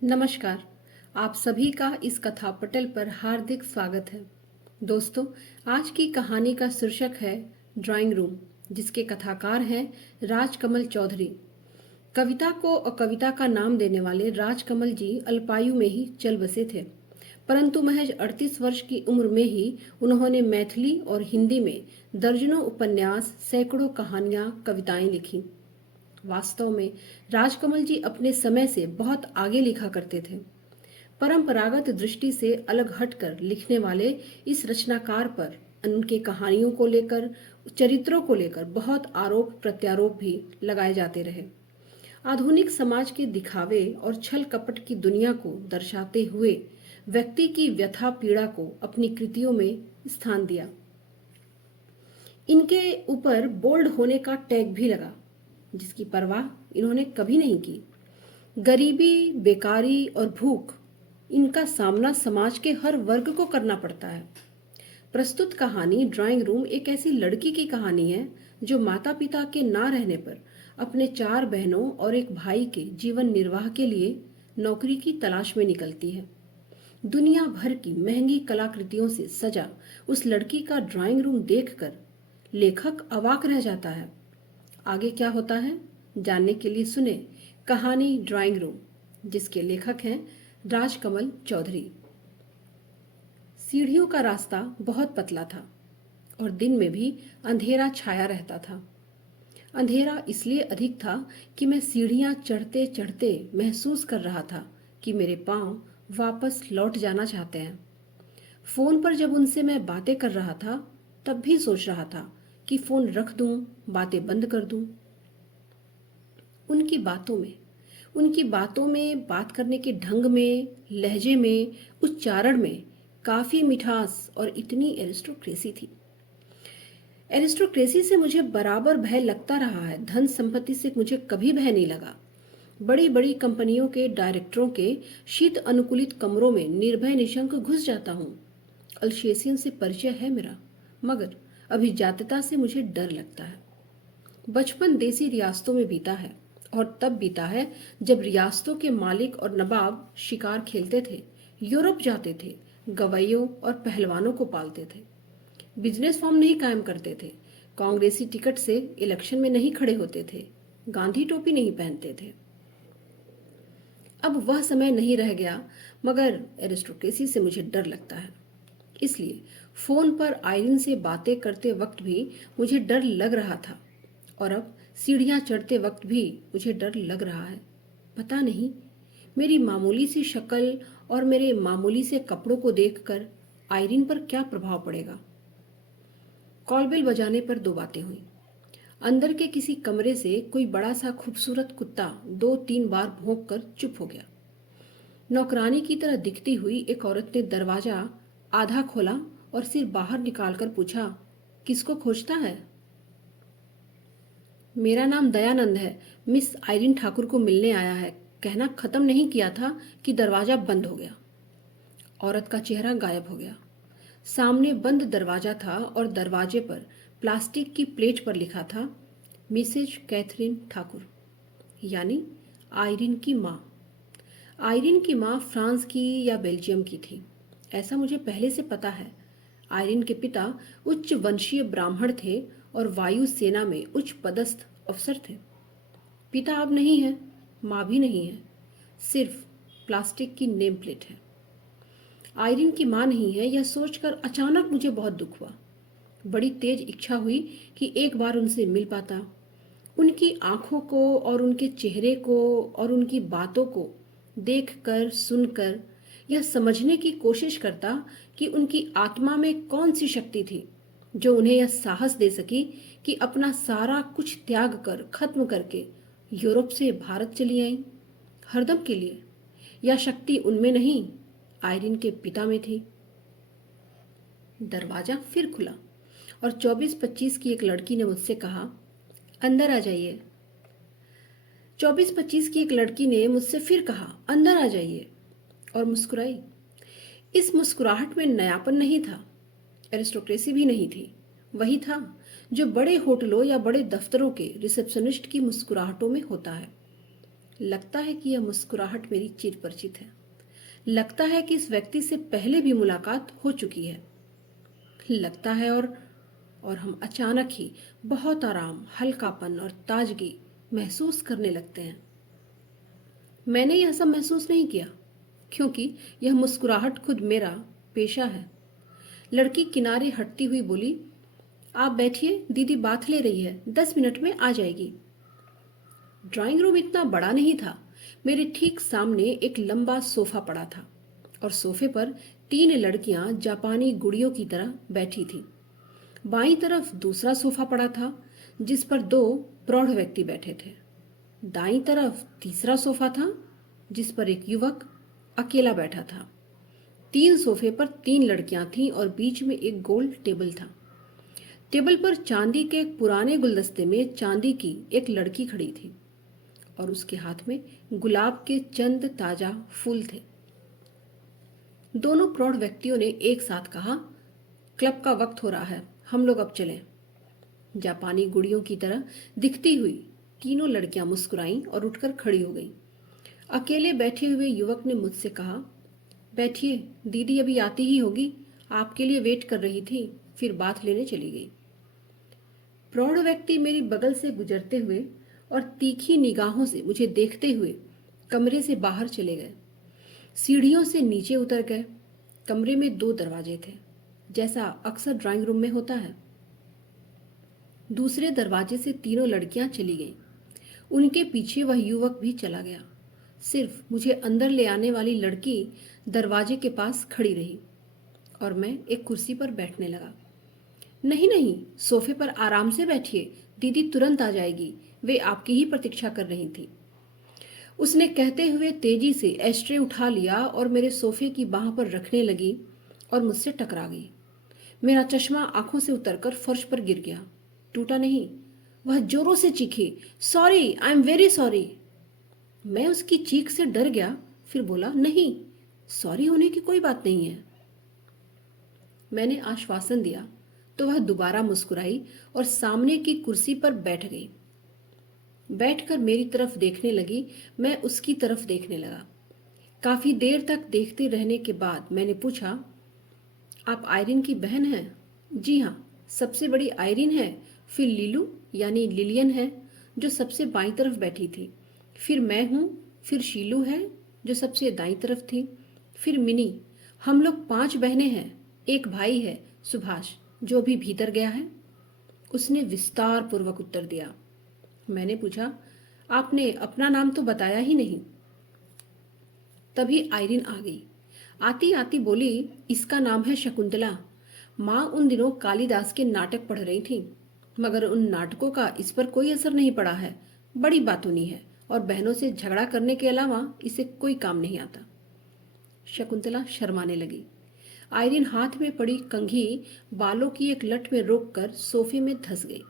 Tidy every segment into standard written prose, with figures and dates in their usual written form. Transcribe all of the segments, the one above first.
नमस्कार। आप सभी का इस कथा पटल पर हार्दिक स्वागत है। दोस्तों, आज की कहानी का शीर्षक है ड्राइंग रूम, जिसके कथाकार हैं राजकमल चौधरी। कविता को और कविता का नाम देने वाले राजकमल जी अल्पायु में ही चल बसे थे, परंतु महज 38 वर्ष की उम्र में ही उन्होंने मैथिली और हिंदी में दर्जनों उपन्यास, सैकड़ों कहानियां, कविताएं लिखी। वास्तव में राजकमल जी अपने समय से बहुत आगे लिखा करते थे। परंपरागत दृष्टि से अलग हटकर लिखने वाले इस रचनाकार पर उनके कहानियों को लेकर, चरित्रों को लेकर बहुत आरोप प्रत्यारोप भी लगाए जाते रहे। आधुनिक समाज के दिखावे और छल कपट की दुनिया को दर्शाते हुए व्यक्ति की व्यथा पीड़ा को अपनी कृतियों में स्थान दिया। इनके ऊपर बोल्ड होने का टैग भी लगा, जिसकी परवाह इन्होंने कभी नहीं की। गरीबी, बेकारी और भूख, इनका सामना समाज के हर वर्ग को करना पड़ता है। प्रस्तुत कहानी ड्राइंग रूम एक ऐसी लड़की की कहानी है जो माता पिता के ना रहने पर अपने 4 बहनों और एक भाई के जीवन निर्वाह के लिए नौकरी की तलाश में निकलती है। दुनिया भर की महंगी कलाकृतियों से सजा उस लड़की का ड्राइंग रूम देखकर लेखक अवाक रह जाता है। आगे क्या होता है जानने के लिए सुने कहानी ड्राइंग रूम, जिसके लेखक हैं राजकमल चौधरी। सीढ़ियों का रास्ता बहुत पतला था और दिन में भी अंधेरा छाया रहता था। अंधेरा इसलिए अधिक था कि मैं सीढ़ियां चढ़ते चढ़ते महसूस कर रहा था कि मेरे पांव वापस लौट जाना चाहते हैं। फोन पर जब उनसे मैं बातें कर रहा था, तब भी सोच रहा था कि फोन रख दूं, बातें बंद कर दूं। उनकी बातों में, बात करने के ढंग में, लहजे में, उच्चारण में काफी मिठास और इतनी एरिस्टोक्रेसी थी। एरिस्टोक्रेसी से मुझे बराबर भय लगता रहा है। धन संपत्ति से मुझे कभी भय नहीं लगा। बड़ी बड़ी कंपनियों के डायरेक्टरों के शीत अनुकूलित कमरों में निर्भय निशंक घुस जाता हूँ। अल्सेशियन से परिचय है मेरा, मगर अभिजात्यता से मुझे डर लगता है। बचपन देसी रियासतों में बीता है, और तब बीता है जब रियासतों के मालिक और नवाब शिकार खेलते थे, यूरोप जाते थे, गवैयों और पहलवानों को पालते थे, बिजनेस फॉर्म नहीं कायम करते थे, कांग्रेसी टिकट से इलेक्शन में नहीं खड़े होते थे, गांधी टोपी नहीं पहनते थे। अब वह समय नहीं रह गया, मगर एरिस्टोक्रेसी से मुझे डर लगता है। इसलिए फोन पर आयरिन से बातें करते वक्त भी मुझे डर लग रहा था, और अब सीढ़ियां चढ़ते वक्त भी मुझे डर लग रहा है। पता नहीं मेरी मामूली सी शक्ल और मेरे मामूली से कपड़ों को देखकर आयरिन पर क्या प्रभाव पड़ेगा। कॉल बेल बजाने पर 2 बातें हुई। अंदर के किसी कमरे से कोई बड़ा सा खूबसूरत कुत्ता 2-3 बार भौंक कर चुप हो गया। नौकरानी की तरह दिखती हुई एक औरत ने दरवाजा आधा खोला और सिर बाहर निकालकर पूछा, किसको खोजता है? मेरा नाम दयानंद है, मिस आइरिन ठाकुर को मिलने आया है, कहना खत्म नहीं किया था कि दरवाजा बंद हो गया। औरत का चेहरा गायब हो गया। सामने बंद दरवाजा था और दरवाजे पर प्लास्टिक की प्लेट पर लिखा था, मिसेज कैथरीन ठाकुर, यानी आइरिन की माँ। आइरिन की माँ फ्रांस की या बेल्जियम की थी, ऐसा मुझे पहले से पता है। आइरिन के पिता उच्च वंशीय ब्राह्मण थे और वायु सेना में उच्च पदस्थ अफसर थे। पिता अब नहीं है, माँ भी नहीं है, सिर्फ प्लास्टिक की नेम प्लेट है। आइरिन की माँ नहीं है, यह सोचकर अचानक मुझे बहुत दुख हुआ। बड़ी तेज इच्छा हुई कि एक बार उनसे मिल पाता। उनकी आंखों को और उनके चेहरे को और उनकी बातों को देखकर, सुनकर यह समझने की कोशिश करता कि उनकी आत्मा में कौन सी शक्ति थी जो उन्हें यह साहस दे सकी कि अपना सारा कुछ त्याग कर, खत्म करके यूरोप से भारत चली आई, हरदम के लिए। यह शक्ति उनमें नहीं, आइरिन के पिता में थी। दरवाजा फिर खुला और 24-25 की एक लड़की ने मुझसे कहा, अंदर आ जाइए। 24-25 की एक लड़की ने मुझसे फिर कहा, अंदर आ जाइए, और मुस्कुराई। इस मुस्कुराहट में नयापन नहीं था, एरिस्टोक्रेसी भी नहीं थी। वही था जो बड़े होटलों या बड़े दफ्तरों के रिसेप्शनिस्ट की मुस्कुराहटों में होता है। लगता है कि यह मुस्कुराहट मेरी चिरपरिचित है। लगता है कि इस व्यक्ति से पहले भी मुलाकात हो चुकी है। लगता है और हम अचानक ही बहुत आराम, हल्कापन और ताजगी महसूस करने लगते हैं। मैंने यह सब महसूस नहीं किया, क्योंकि यह मुस्कुराहट खुद मेरा पेशा है। लड़की किनारे हटती हुई बोली, आप बैठिए, दीदी बात ले रही है, 10 मिनट में आ जाएगी। ड्राइंग रूम इतना बड़ा नहीं था। मेरे ठीक सामने एक लंबा सोफा पड़ा था और सोफे पर 3 लड़कियां जापानी गुड़ियों की तरह बैठी थीं। बाईं तरफ दूसरा सोफा पड़ा था जिस पर 2 प्रौढ़ व्यक्ति बैठे थे। दाईं तरफ तीसरा सोफा था जिस पर एक युवक अकेला बैठा था। 3 सोफे पर 3 लड़कियां थीं और बीच में एक गोल टेबल था। टेबल पर चांदी के एक पुराने गुलदस्ते में चांदी की एक लड़की खड़ी थी और उसके हाथ में गुलाब के चंद ताजा फूल थे। दोनों प्रौढ़ व्यक्तियों ने एक साथ कहा, क्लब का वक्त हो रहा है, हम लोग अब चलें। जापानी गुड़ियों की तरह दिखती हुई तीनों लड़कियां मुस्कुराईं और उठकर खड़ी हो गईं। अकेले बैठे हुए युवक ने मुझसे कहा, बैठिए, दीदी अभी आती ही होगी, आपके लिए वेट कर रही थी, फिर बात लेने चली गई। प्रौढ़ व्यक्ति मेरी बगल से गुजरते हुए और तीखी निगाहों से मुझे देखते हुए कमरे से बाहर चले गए। सीढ़ियों से नीचे उतर गए। कमरे में 2 दरवाजे थे, जैसा अक्सर ड्राइंग रूम में होता है। दूसरे दरवाजे से तीनों लड़कियां चली गईं। उनके पीछे वह युवक भी चला गया। सिर्फ मुझे अंदर ले आने वाली लड़की दरवाजे के पास खड़ी रही और मैं एक कुर्सी पर बैठने लगा। नहीं नहीं, सोफे पर आराम से बैठिए, दीदी तुरंत आ जाएगी, वे आपकी ही प्रतीक्षा कर रही थी। उसने कहते हुए तेजी से एस्ट्रे उठा लिया और मेरे सोफे की बाह पर रखने लगी और मुझसे टकरा गई। मेरा चश्मा आंखों से उतरकर फर्श पर गिर गया। टूटा नहीं। वह जोरों से चीखी, sorry, I am very sorry. मैं उसकी चीख से डर गया, फिर बोला, नहीं, सॉरी होने की कोई बात नहीं है। मैंने आश्वासन दिया तो वह दोबारा मुस्कुराई और सामने की कुर्सी पर बैठ गई। बैठकर मेरी तरफ देखने लगी, मैं उसकी तरफ देखने लगा। काफी देर तक देखते रहने के बाद मैंने पूछा, आप आयरिन की बहन हैं? जी हाँ, सबसे बड़ी आयरिन है, फिर लीलू यानी लिलियन है जो सबसे बाईं तरफ बैठी थी, फिर मैं हूँ, फिर शीलू है जो सबसे दाईं तरफ थी, फिर मिनी। हम लोग 5 बहनें हैं। एक भाई है, सुभाष, जो अभी भीतर गया है। उसने विस्तार पूर्वक उत्तर दिया। मैंने पूछा, आपने अपना नाम तो बताया ही नहीं। तभी आयरिन आ गई। आती आती बोली, इसका नाम है शकुंतला। माँ उन दिनों कालिदास के नाटक पढ़ रही थी, मगर उन नाटकों का इस पर कोई असर नहीं पड़ा है। बड़ी बातूनी है और बहनों से झगड़ा करने के अलावा इसे कोई काम नहीं आता। शकुंतला शर्माने लगी। आयरिन हाथ में पड़ी कंघी बालों की एक लट में रोककर सोफे में धंस गई।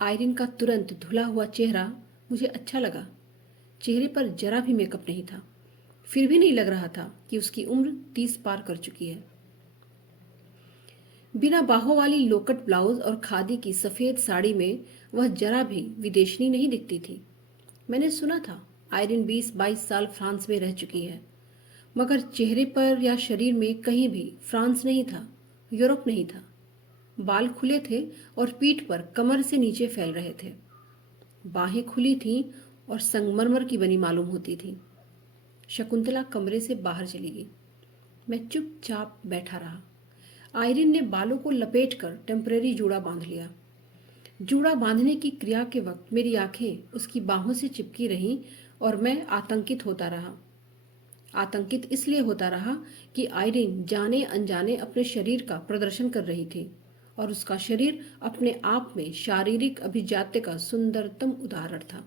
आयरिन का तुरंत धुला हुआ चेहरा मुझे अच्छा लगा। चेहरे पर जरा भी मेकअप नहीं था, फिर भी नहीं लग रहा था कि उसकी उम्र 30 पार कर चुकी है। बिना बाहों वाली लोकट ब्लाउज और खादी की सफेद साड़ी में वह जरा भी विदेशनी नहीं दिखती थी। मैंने सुना था आयरिन 20-22 साल फ्रांस में रह चुकी है, मगर चेहरे पर या शरीर में कहीं भी फ्रांस नहीं था, यूरोप नहीं था। बाल खुले थे और पीठ पर कमर से नीचे फैल रहे थे। बाहें खुली थीं और संगमरमर की बनी मालूम होती थी। शकुंतला कमरे से बाहर चली गई। मैं चुपचाप बैठा रहा। आयरिन ने बालों को लपेटकर टेम्परेरी जूड़ा बांध लिया। जूड़ा बांधने की क्रिया के वक्त मेरी आंखें उसकी बाहों से चिपकी रहीं और मैं आतंकित होता रहा। आतंकित इसलिए होता रहा कि आयरिन जाने अनजाने अपने शरीर का प्रदर्शन कर रही थी और उसका शरीर अपने आप में शारीरिक अभिजात्य का सुंदरतम उदाहरण था।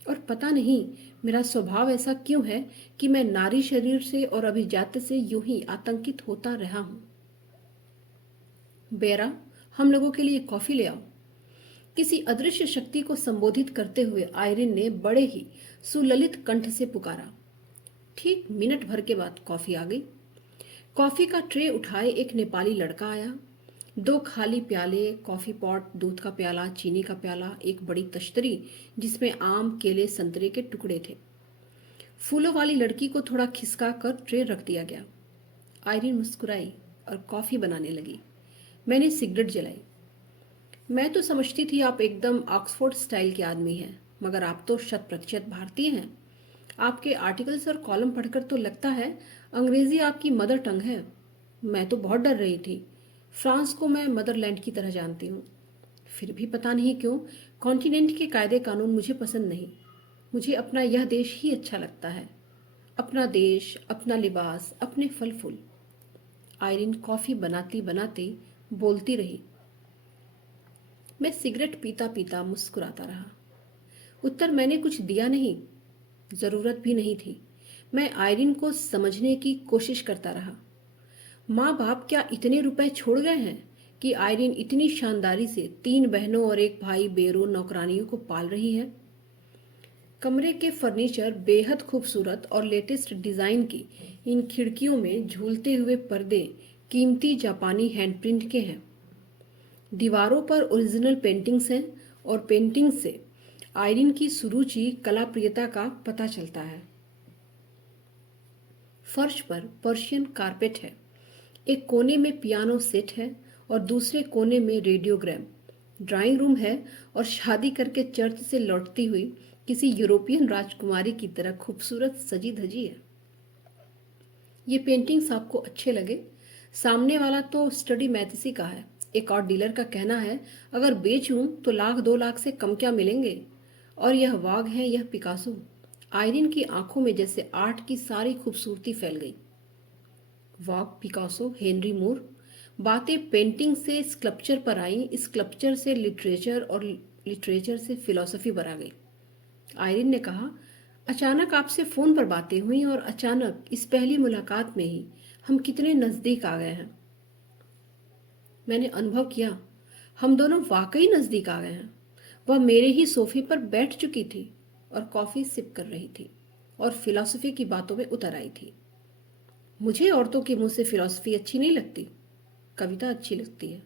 और पता नहीं मेरा स्वभाव ऐसा क्यों है कि मैं नारी शरीर से और अभिजात्य से यूं ही आतंकित होता रहा हूं। बेरा, हम लोगों के लिए कॉफी ले आओ। किसी अदृश्य शक्ति को संबोधित करते हुए आयरिन ने बड़े ही सुललित कंठ से पुकारा। ठीक मिनट भर के बाद कॉफी आ गई। कॉफी का ट्रे उठाए एक नेपाली लड़का आया। दो खाली प्याले, कॉफी पॉट, दूध का प्याला, चीनी का प्याला, एक बड़ी तश्तरी जिसमें आम, केले, संतरे के टुकड़े थे। फूलों वाली लड़की को थोड़ा खिसका कर ट्रे रख दिया गया। आयरिन मुस्कुराई और कॉफी बनाने लगी। मैंने सिगरेट जलाई। मैं तो समझती थी आप एकदम ऑक्सफोर्ड स्टाइल के आदमी हैं, मगर आप तो 100% भारतीय हैं। आपके आर्टिकल्स और कॉलम पढ़कर तो लगता है अंग्रेजी आपकी मदर टंग है। मैं तो बहुत डर रही थी। फ्रांस को मैं मदरलैंड की तरह जानती हूँ। फिर भी पता नहीं क्यों कॉन्टिनेंट के कायदे कानून मुझे पसंद नहीं। मुझे अपना यह देश ही अच्छा लगता है। अपना देश, अपना लिबास, अपने फल फूल। आयरिन कॉफी बनाती बनाती बोलती रही। मैं सिगरेट पीता पीता मुस्कुराता रहा। उत्तर मैंने कुछ दिया नहीं, जरूरत भी नहीं थी। मैं आयरिन को समझने की कोशिश करता रहा। माँ बाप क्या इतने रुपए छोड़ गए हैं कि आयरिन इतनी शानदारी से 3 बहनों और एक भाई बेरों नौकरानियों को पाल रही है। कमरे के फर्नीचर बेहद खूबसूरत और लेटेस्ट डिजाइन की इन खिड़कियों में झूलते हुए पर्दे कीमती जापानी हैंडप्रिंट के हैं। दीवारों पर ओरिजिनल पेंटिंग्स हैं और पेंटिंग से आयरिन की सुरुचि कला प्रियता का पता चलता है। फर्श पर पर्शियन कारपेट है। एक कोने में पियानो सेट है और दूसरे कोने में रेडियोग्राम। ड्राइंग रूम है और शादी करके चर्च से लौटती हुई किसी यूरोपियन राजकुमारी की तरह खूबसूरत सजी धजी है। ये पेंटिंग्स आपको अच्छे लगे? सामने वाला तो स्टडी मैथसी का है। एक और डीलर का कहना है अगर बेचूं तो 1-2 लाख से कम क्या मिलेंगे। और यह वाग है, यह पिकासो। आयरिन की आंखों में जैसे आर्ट की सारी खूबसूरती फैल गई। वाग, पिकासो, हेनरी मूर। बातें पेंटिंग से स्कल्पचर पर आई, स्कल्पचर से लिटरेचर और लिटरेचर से फिलॉसफी पर आ गई। आयरिन ने कहा, अचानक आपसे फोन पर बातें हुई और अचानक इस पहली मुलाकात में ही हम कितने नजदीक आ गए हैं। मैंने अनुभव किया, हम दोनों वाकई नजदीक आ गए हैं। वह मेरे ही सोफे पर बैठ चुकी थी और कॉफी सिप कर रही थी और फिलॉसफी की बातों में उतर आई थी। मुझे औरतों के मुंह से फिलॉसफी अच्छी नहीं लगती, कविता अच्छी लगती है।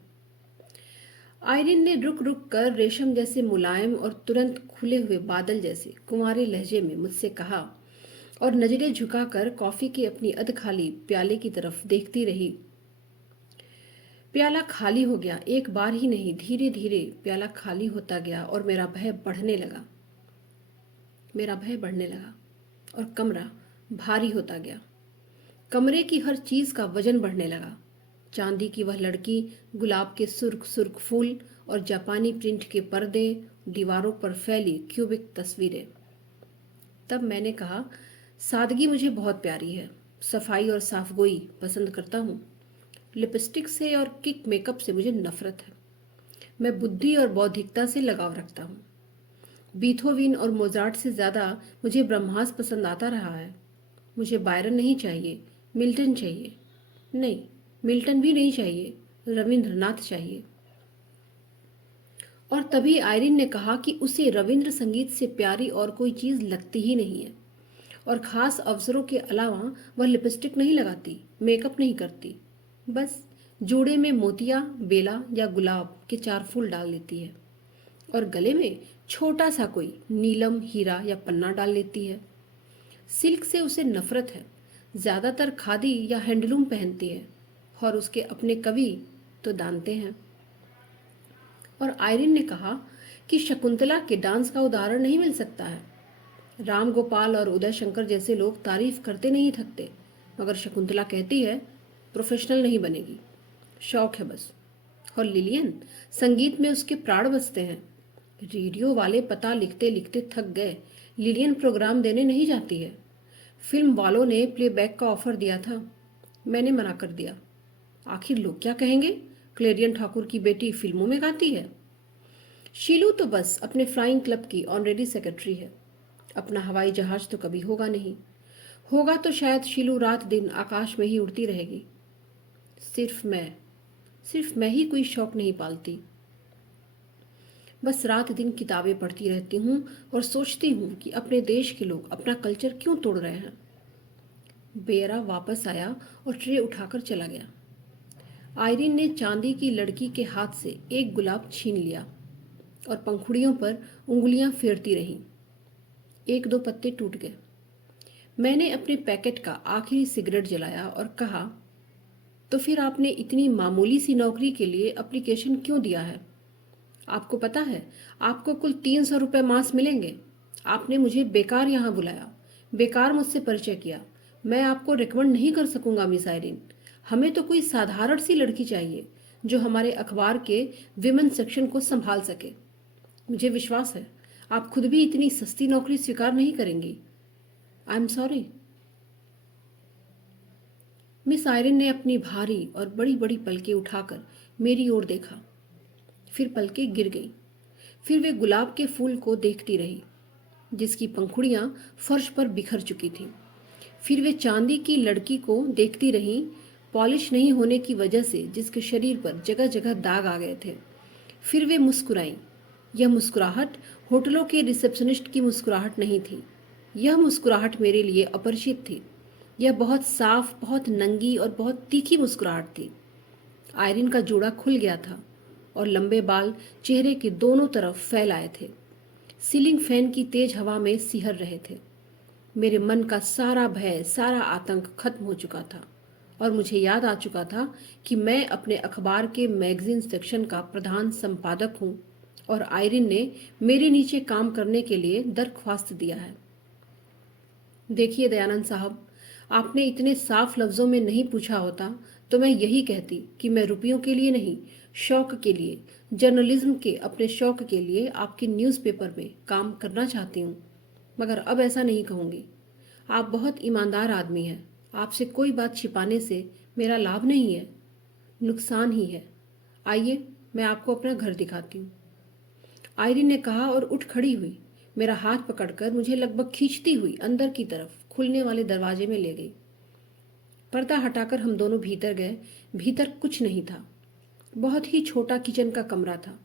आयरिन ने रुक रुक कर रेशम जैसे मुलायम और तुरंत खुले हुए बादल जैसे कुंवारे लहजे में मुझसे कहा और नजरें झुकाकर कॉफी के अपनी अध खाली प्याले की तरफ देखती रही। प्याला खाली हो गया। एक बार ही नहीं, धीरे धीरे प्याला खाली होता गया और मेरा भय बढ़ने लगा। और कमरा भारी होता गया। कमरे की हर चीज का वजन बढ़ने लगा। चांदी की वह लड़की, गुलाब के सुर्ख सुर्ख फूल और जापानी प्रिंट के पर्दे, दीवारों पर फैली क्यूबिक तस्वीरें। तब मैंने कहा, सादगी मुझे बहुत प्यारी है। सफाई और साफगोई पसंद करता हूँ। लिपस्टिक से और किक मेकअप से मुझे नफरत है। मैं बुद्धि और बौद्धिकता से लगाव रखता हूँ। बीथोवन और मोजार्ट से ज्यादा मुझे ब्रह्मास पसंद आता रहा है। मुझे बायरन नहीं चाहिए, मिल्टन चाहिए। नहीं, मिल्टन भी नहीं चाहिए, रविंद्रनाथ चाहिए। और तभी आयरिन ने कहा कि उसे रविंद्र संगीत से प्यारी और कोई चीज लगती ही नहीं है। और खास अवसरों के अलावा वह लिपस्टिक नहीं लगाती, मेकअप नहीं करती। बस जूड़े में मोतिया, बेला या गुलाब के 4 फूल डाल लेती है और गले में छोटा सा कोई नीलम, हीरा या पन्ना डाल लेती है। सिल्क से उसे नफरत है। ज्यादातर खादी या हैंडलूम पहनती है और उसके अपने कवि तो दानते हैं। और आयरिन ने कहा कि शकुंतला के डांस का उदाहरण नहीं मिल सकता है। राम गोपाल और उदय शंकर जैसे लोग तारीफ करते नहीं थकते, मगर शकुंतला कहती है प्रोफेशनल नहीं बनेगी, शौक है बस। और लिलियन, संगीत में उसके प्राण बसते हैं। रेडियो वाले पता लिखते लिखते थक गए। लिलियन प्रोग्राम देने नहीं जाती है। फिल्म वालों ने प्लेबैक का ऑफर दिया था, मैंने मना कर दिया। आखिर लोग क्या कहेंगे, क्लेरियन ठाकुर की बेटी फिल्मों में गाती है। शीलू तो बस अपने फ्लाइंग क्लब की ऑनरेडी सेक्रेटरी है। अपना हवाई जहाज तो कभी होगा नहीं। होगा तो शायद शीलू रात दिन आकाश में ही उड़ती रहेगी। सिर्फ मैं ही कोई शौक नहीं पालती। बस रात दिन किताबें पढ़ती रहती हूँ और सोचती हूँ कि अपने देश के लोग अपना कल्चर क्यों तोड़ रहे हैं। बेरा वापस आया और ट्रे उठाकर चला गया। आयरिन ने चांदी की लड़की के हाथ से एक गुलाब छीन लिया और पंखुड़ियों पर उंगलियां फेरती रही। एक दो पत्ते टूट गए। मैंने अपने पैकेट का आखिरी सिगरेट जलाया और कहा, तो फिर आपने इतनी मामूली सी नौकरी के लिए एप्लीकेशन क्यों दिया है? आपको पता है आपको कुल 300 रुपये मास मिलेंगे। आपने मुझे बेकार यहाँ बुलाया, बेकार मुझसे परिचय किया। मैं आपको रिकमेंड नहीं कर सकूंगा मिस आयरिन। हमें तो कोई साधारण सी लड़की चाहिए जो हमारे अखबार के विमेन सेक्शन को संभाल सके। मुझे विश्वास है आप खुद भी इतनी सस्ती नौकरी स्वीकार नहीं करेंगी। I am sorry. Miss Irene ने अपनी भारी और बड़ी बड़ी पलकें उठाकर मेरी ओर देखा। फिर पलकें गिर गईं। फिर वे गुलाब के फूल को देखती रही जिसकी पंखुड़ियां फर्श पर बिखर चुकी थीं। फिर वे चांदी की लड़की को देखती रही, पॉलिश नहीं होने की वजह से जिसके शरीर पर जगह जगह दाग आ गए थे। फिर वे मुस्कुराईं। यह मुस्कुराहट होटलों के रिसेप्शनिस्ट की मुस्कुराहट नहीं थी। यह मुस्कुराहट मेरे लिए अपरिचित थी। यह बहुत साफ, बहुत नंगी और बहुत तीखी मुस्कुराहट थी। आयरिन का जूड़ा खुल गया था और लंबे बाल चेहरे के दोनों तरफ फैल आए थे। सीलिंग फैन की तेज हवा में सिहर रहे थे। मेरे मन का सारा भय, सारा आतंक खत्म हो चुका था और मुझे याद आ चुका था कि मैं अपने अखबार के मैगजीन सेक्शन का प्रधान संपादक हूँ और आयरिन ने मेरे नीचे काम करने के लिए दरख्वास्त दिया है। देखिए दयानंद साहब, आपने इतने साफ लफ्जों में नहीं पूछा होता तो मैं यही कहती कि मैं रुपयों के लिए नहीं, शौक के लिए, जर्नलिज्म के अपने शौक के लिए आपके न्यूज़पेपर में काम करना चाहती हूँ। मगर अब ऐसा नहीं कहूँगी। आप बहुत ईमानदार आदमी हैं। आपसे कोई बात छिपाने से मेरा लाभ नहीं है, नुकसान ही है। आइए मैं आपको अपना घर दिखाती हूँ। आयरिन ने कहा और उठ खड़ी हुई। मेरा हाथ पकड़कर मुझे लगभग खींचती हुई अंदर की तरफ खुलने वाले दरवाजे में ले गई। पर्दा हटाकर हम दोनों भीतर गए। भीतर कुछ नहीं था। बहुत ही छोटा किचन का कमरा था।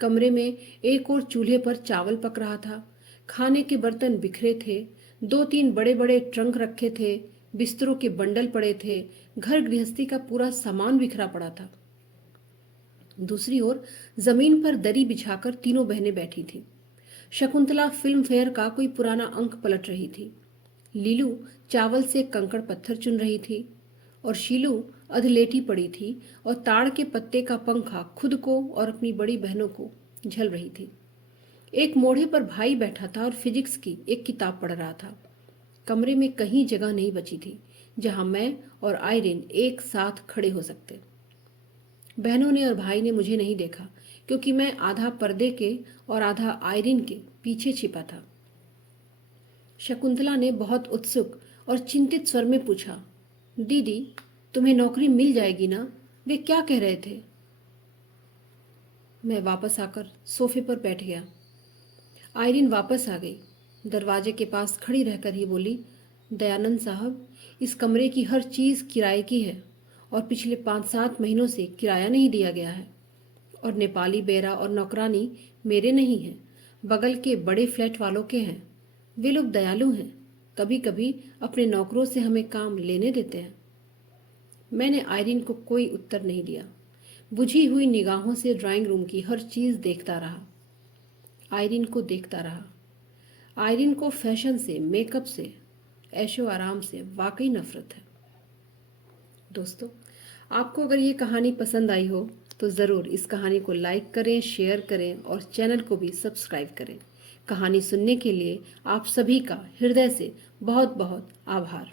कमरे में एक और चूल्हे पर चावल पक रहा था। खाने के बर्तन बिखरे थे। 2-3 बड़े बड़े ट्रंक रखे थे। बिस्तरों के बंडल पड़े थे। घर गृहस्थी का पूरा सामान बिखरा पड़ा था। दूसरी ओर जमीन पर दरी बिछाकर तीनों बहनें बैठी थीं। शकुंतला फिल्म फेयर का कोई पुराना अंक पलट रही थी। लीलू चावल से कंकड़ पत्थर चुन रही थी और शीलू अधलेटी पड़ी थी और ताड़ के पत्ते का पंखा खुद को और अपनी बड़ी बहनों को झल रही थी। एक मोढ़े पर भाई बैठा था और फिजिक्स की एक किताब पढ़ रहा था। कमरे में कहीं जगह नहीं बची थी जहां मैं और आयरिन एक साथ खड़े हो सकते। बहनों ने और भाई ने मुझे नहीं देखा क्योंकि मैं आधा पर्दे के और आधा आयरिन के पीछे छिपा था। शकुंतला ने बहुत उत्सुक और चिंतित स्वर में पूछा, दीदी तुम्हें नौकरी मिल जाएगी ना? वे क्या कह रहे थे? मैं वापस आकर सोफे पर बैठ गया। आयरिन वापस आ गई। दरवाजे के पास खड़ी रहकर ही बोली, दयानंद साहब, इस कमरे की हर चीज़ किराए की है और पिछले 5-7 महीनों से किराया नहीं दिया गया है। और नेपाली बेरा और नौकरानी मेरे नहीं हैं, बगल के बड़े फ्लैट वालों के हैं। वे लोग दयालु हैं, कभी कभी अपने नौकरों से हमें काम लेने देते हैं। मैंने आयरिन को कोई उत्तर नहीं दिया। बुझी हुई निगाहों से ड्राइंग रूम की हर चीज़ देखता रहा। आयरिन को देखता रहा। आयरिन को फैशन से, मेकअप से, ऐशो आराम से वाकई नफरत है। दोस्तों, आपको अगर ये कहानी पसंद आई हो तो ज़रूर इस कहानी को लाइक करें, शेयर करें और चैनल को भी सब्सक्राइब करें। कहानी सुनने के लिए आप सभी का हृदय से बहुत बहुत आभार।